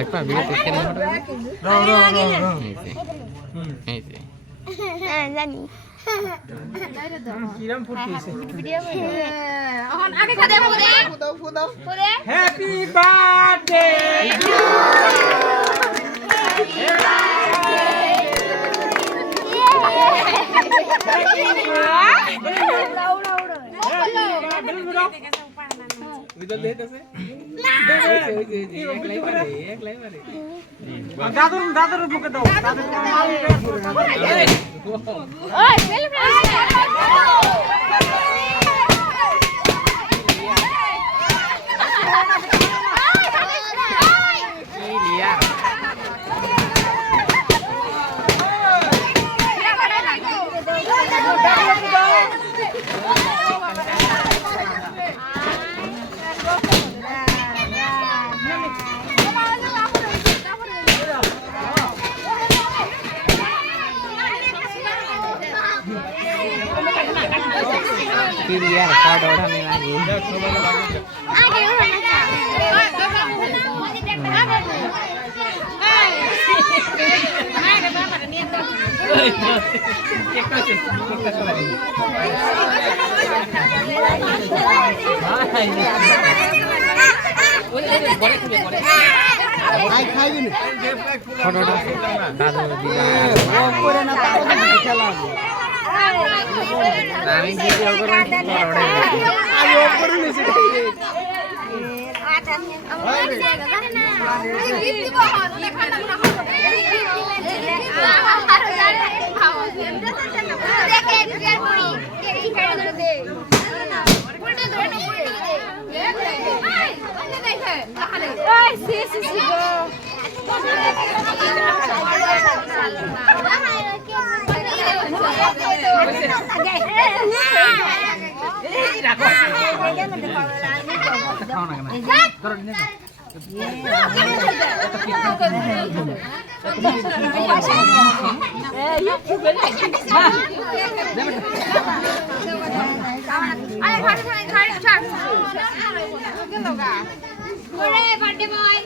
দেখবা ভিডিওতে কেমন ফটো এই যে হ্যাঁ জানি কিরম ফুটছে ভিডিও এখন আগে খা দে ফুদে হ্যাপি বার্থডে দাদুর মুখে দাও দাদুর ওই ফেল यार फोटो उठाने लगी आगे फोटो दादू আমি ভিডিও করব আমি অফ করে নিছি बर्थडे बॉय